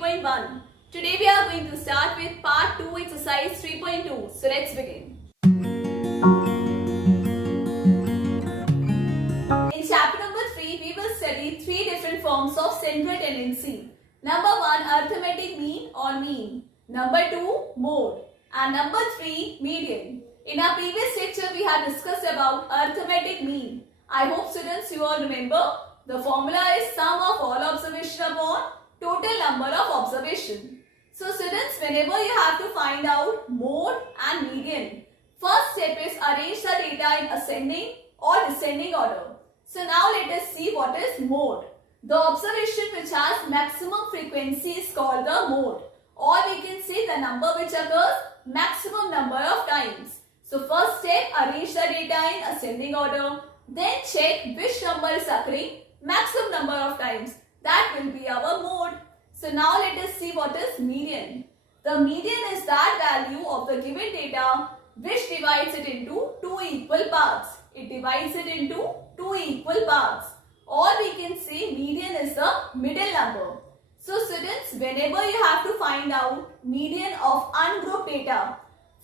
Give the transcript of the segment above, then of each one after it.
3.1. Today we are going to start with part 2 exercise 3.2. So let's begin. In chapter number 3 we will study 3 different forms of central tendency. Number 1 arithmetic mean or mean. Number 2 mode. And number 3 median. In our previous lecture we had discussed about arithmetic mean. I hope students you all remember. The formula is sum of all observation upon total number of observation. So students, whenever you have to find out mode and median, first step is arrange the data in ascending or descending order. So now let us see what is mode. The observation which has maximum frequency is called the mode, or we can say the number which occurs maximum number of times. So first step, arrange the data in ascending order. Then check which number is occurring maximum number of times. That will be our mode. So now let us see what is median. The median is that value of the given data which divides it into two equal parts. It divides it into two equal parts. Or we can say median is the middle number. So students, whenever you have to find out median of ungrouped data,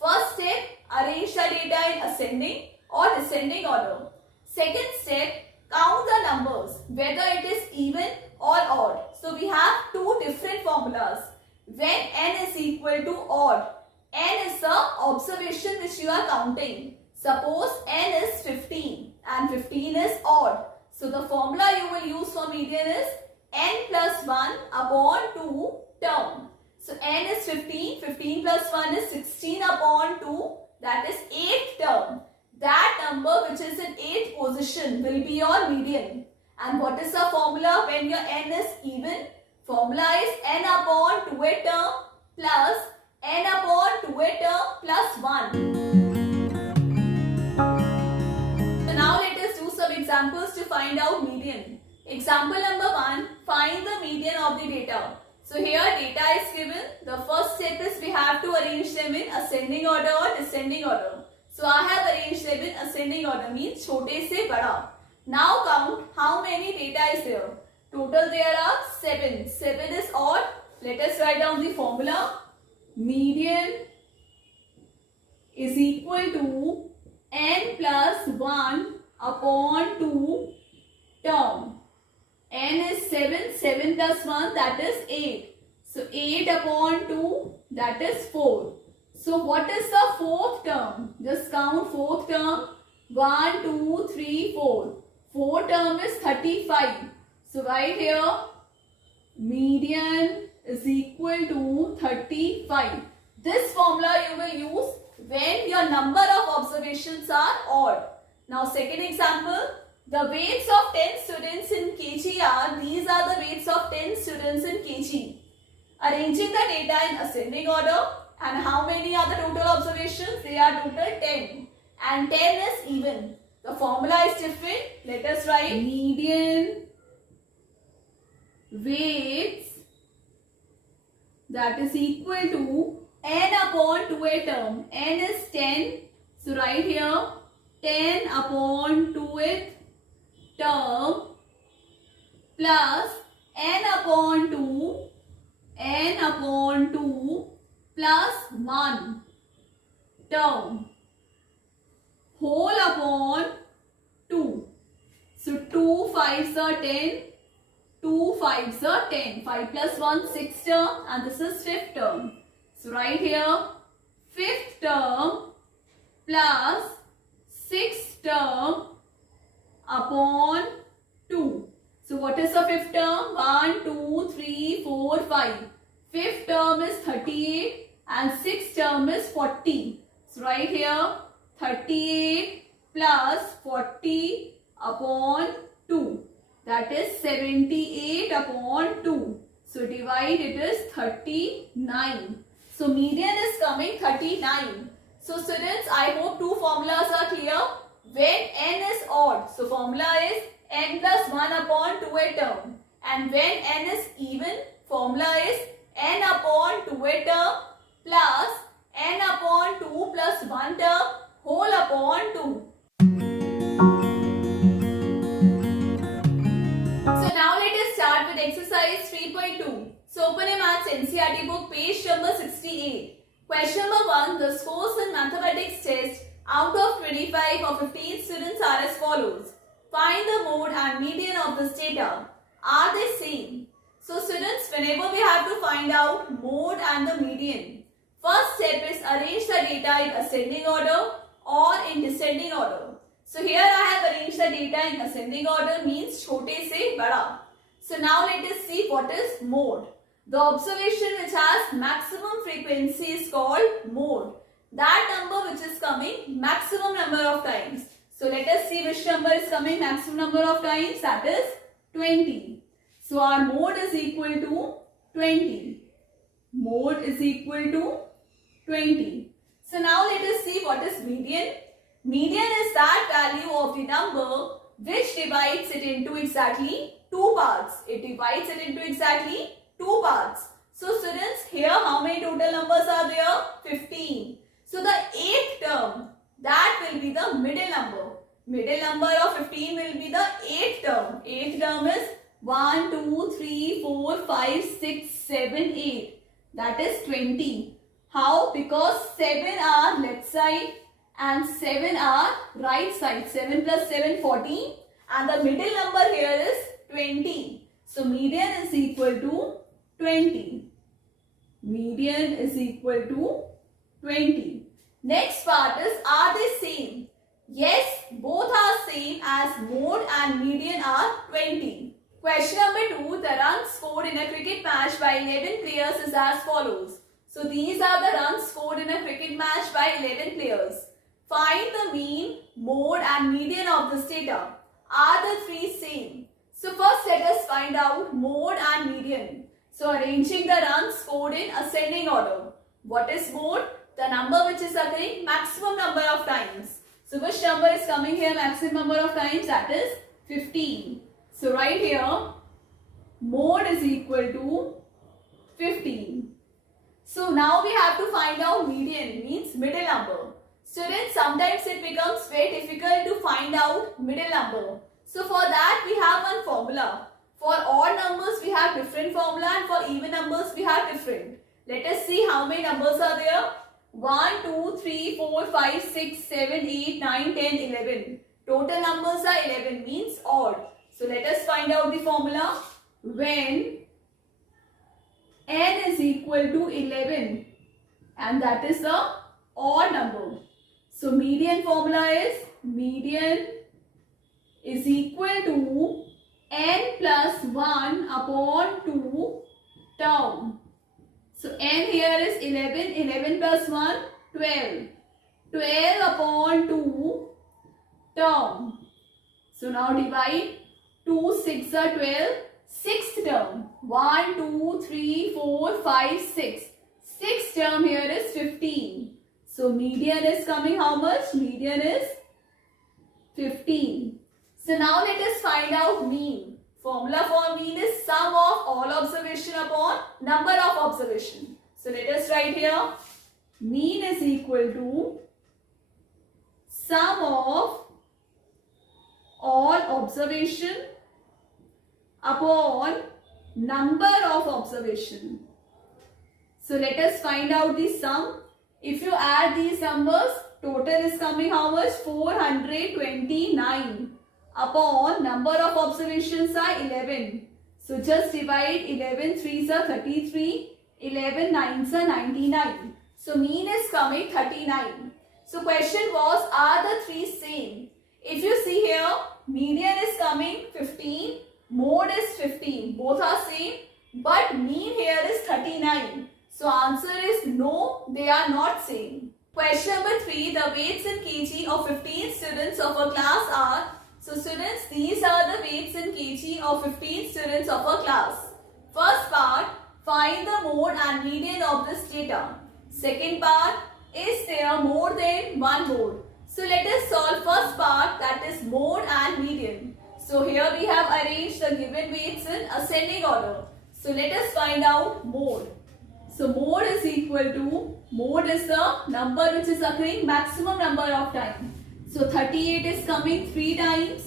first step, arrange the data in ascending or descending order. Second step, count the numbers, whether it is even or odd. So we have two different formulas. When n is equal to odd, n is the observation which you are counting. Suppose n is 15 and 15 is odd. So the formula you will use for median is n plus 1 upon 2 term. So n is 15, 15 plus 1 is 16 upon 2, that is 8th term. That number which is in 8th position will be your median. And what is the formula when your n is even? Formula is n upon 2a term plus n upon 2a term plus 1. So now let us do some examples to find out median. Example number 1, find the median of the data. So here data is given. The first step is we have to arrange them in ascending order or descending order. So I have arranged them in ascending order, means छोटे से बड़ा. Now count how many data is there. Total there are 7. 7 is odd. Let us write down the formula. Median is equal to n plus 1 upon 2 term. N is 7. 7 plus 1, that is 8. So 8 upon 2, that is 4. So what is the fourth term? Just count fourth term. 1, 2, 3, 4. Fourth term is 35. So right here, median is equal to 35. This formula you will use when your number of observations are odd. Now second example, the weights of 10 students in kg are, these are the weights of 10 students in kg. Arranging the data in ascending order. And how many are the total observations? They are total 10. And 10 is even. The formula is different. Let us write median weights, that is equal to n upon 2a term. N is 10. So write here 10 upon 2th term plus n upon 2. N upon 2 plus 1 term whole upon 2. So 2 5s are 10, 2 5s are 10. 5 plus 1, 6 term, and this is 5th term. So right here 5th term plus 6th term upon 2. So what is the 5th term? 1, 2, 3, 4, 5. 5th term is 38. And 6th term is 40. So right here 38 plus 40 upon 2. That is 78 upon 2. So divide, it is 39. So median is coming 39. So students, I hope two formulas are clear. When n is odd, so formula is n plus 1 upon 2a term. And when n is even, formula is n upon 2a term plus n upon 2 plus 1 term whole upon 2. So now let us start with exercise 3.2. So open a Maths NCERT book, page number 68. Question number 1. The scores in mathematics test out of 25 or 15 students are as follows. Find the mode and median of this data. Are they same? So students, whenever we have to find out mode and the median, first step is arrange the data in ascending order or in descending order. So here I have arranged the data in ascending order, means chote se bada. So now let us see what is mode. The observation which has maximum frequency is called mode. That number which is coming maximum number of times. So let us see which number is coming maximum number of times, that is 20. So our mode is equal to 20. Mode is equal to 20. So now let us see what is median. Median is that value of the number which divides it into exactly two parts. It divides it into exactly two parts. So students, here how many total numbers are there? 15. So the eighth term, that will be the middle number. Middle number of 15 will be the eighth term. Eighth term is 1, 2, 3, 4, 5, 6, 7, 8. That is 20. How? Because 7 are left side and 7 are right side. 7 plus 7, 14. And the middle number here is 20. So median is equal to 20. Median is equal to 20. Next part is, are they same? Yes, both are same as mode and median are 20. Question number 2. The runs scored in a cricket match by 11 players is as follows. So these are the runs scored in a cricket match by 11 players. Find the mean, mode and median of this data. Are the three same? So first let us find out mode and median. So arranging the runs scored in ascending order. What is mode? The number which is occurring maximum number of times. So which number is coming here maximum number of times? That is 15. So right here, mode is equal to 15. So now we have to find out median, means middle number. Students, sometimes it becomes very difficult to find out middle number. So for that we have one formula. For odd numbers we have different formula and for even numbers we have different. Let us see how many numbers are there. 1, 2, 3, 4, 5, 6, 7, 8, 9, 10, 11. Total numbers are 11, means odd. So let us find out the formula. When n is equal to 11 and that is a odd number. So median formula is median is equal to n plus 1 upon 2 term. So n here is 11, 11 plus 1, 12. 12 upon 2 term. So now divide 2, 6 are 12. Sixth term. 1, 2, 3, 4, 5, 6. Sixth term here is 15. So median is coming how much? Median is 15. So now let us find out mean. Formula for mean is sum of all observation upon number of observation. So let us write here. Mean is equal to sum of all observation upon number of observation. So let us find out the sum. If you add these numbers, total is coming how much? 429 upon number of observations are 11. So just divide 11 3s are 33, 11 9s are 99. So mean is coming 39. So question was, are the three same? If you see here, median is coming 15, mode is 15. Both are same, but mean here is 39. So answer is no, they are not same. Question number 3. The weights in kg of 15 students of a class are. So students, these are the weights in kg of 15 students of a class. First part, find the mode and median of this data. Second part, is there more than one mode? So let us solve first part, that is mode and median. So here we have arranged the given weights in ascending order. So let us find out mode. So mode is equal to, mode is the number which is occurring maximum number of times. So 38 is coming 3 times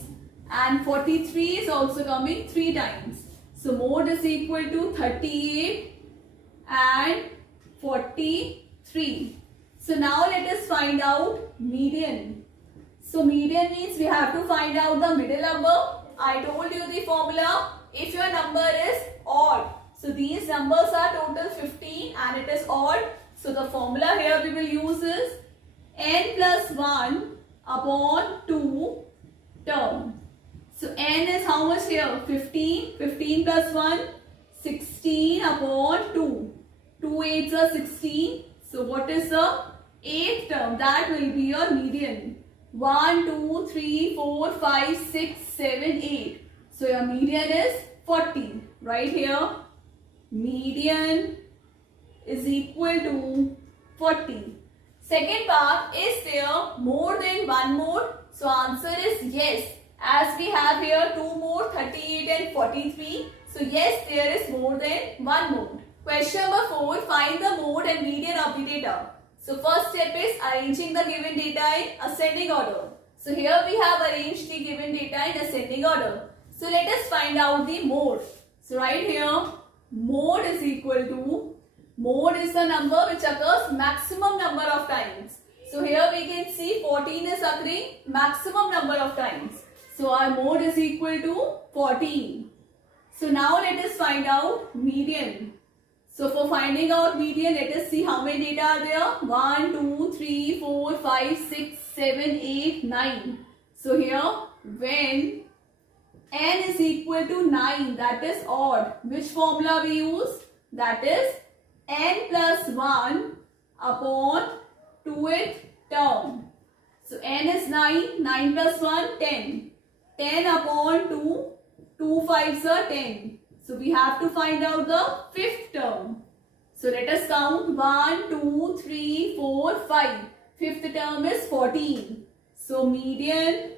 and 43 is also coming 3 times. So mode is equal to 38 and 43. So now let us find out median. So median means we have to find out the middle number. I told you the formula. If your number is odd, so these numbers are total 15 and it is odd. So the formula here we will use is n plus 1 upon 2 term. So n is how much here? 15. 15 plus 1, 16 upon 2. 2 8s are 16. So what is the 8th term? That will be your median. 1, 2, 3, 4, 5, 6, 7, 8. So your median is 40. Right here, median is equal to 40. Second part, is there more than one mode? So answer is yes. As we have here two mode, 38 and 43. So yes, there is more than one mode. Question number 4, find the mode and median of the data. So first step is arranging the given data in ascending order. So here we have arranged the given data in ascending order. So let us find out the mode. So right here, mode is equal to, mode is the number which occurs maximum number of times. So here we can see 14 is occurring maximum number of times. So our mode is equal to 14. So now let us find out median. So for finding out median, let us see how many data are there. 1, 2, 3, 4, 5, 6, 7, 8, 9. So here when n is equal to 9, that is odd. Which formula we use? That is n plus 1 upon 2th term. So n is 9, 9 plus 1, 10. 10 upon 2, 2 5s are 10. So we have to find out the 5th term. So let us count 1, 2, 3, 4, 5. 5th term is 14. So median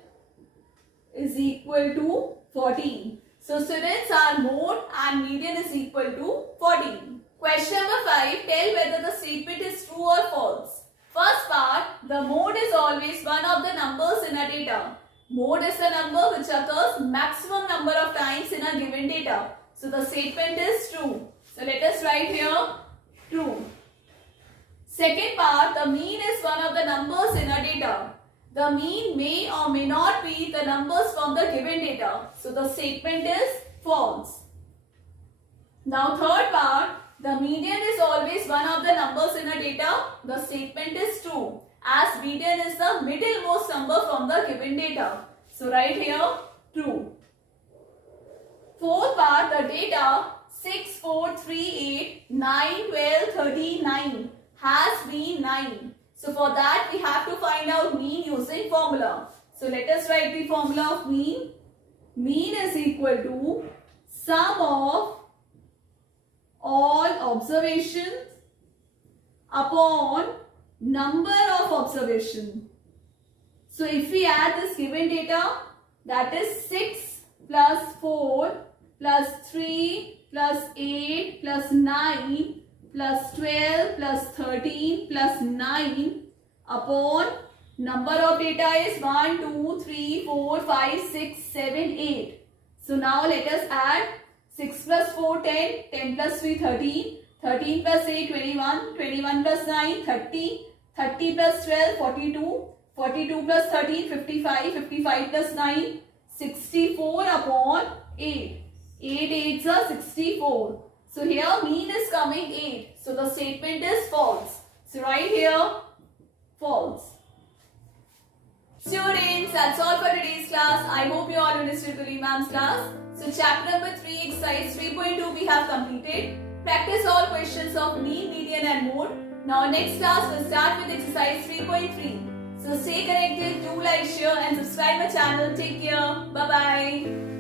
is equal to 14. So students, our mode and median is equal to 14. Question number 5. Tell whether the statement is true or false. First part, the mode is always one of the numbers in a data. Mode is the number which occurs maximum number of times in a given data. So the statement is true. So let us write here true. Second part, the mean is one of the numbers in a data. The mean may or may not be the numbers from the given data. So the statement is false. Now third part, the median is always one of the numbers in a data. The statement is true, as median is the middlemost number from the given data. So write here true. Fourth part, the data 6, 4, 3, 8, 9, 12, 39 has been 9. So for that we have to find out mean using formula. So let us write the formula of mean. Mean is equal to sum of all observations upon number of observation. So if we add this given data, that is 6 plus 4 plus 3 plus 8 plus 9 plus 12 plus 13 plus 9 upon number of data is 1, 2, 3, 4, 5, 6, 7, 8. So now let us add 6 plus 4, 10, 10 plus 3, 13, 13 plus 8, 21, 21 plus 9, 30, 30 plus 12, 42, 42 plus 13, 55, 55 plus 9, 64 upon 8. 8 8s are 64. So here mean is coming 8. So the statement is false. So right here false. Students, that's all for today's class. I hope you all understood Guli ma'am's class. So chapter number 3, exercise 3.2 we have completed. Practice all questions of mean, median and mode. Now next class will start with exercise 3.3. So stay connected, do like, share and subscribe my channel. Take care. Bye-bye.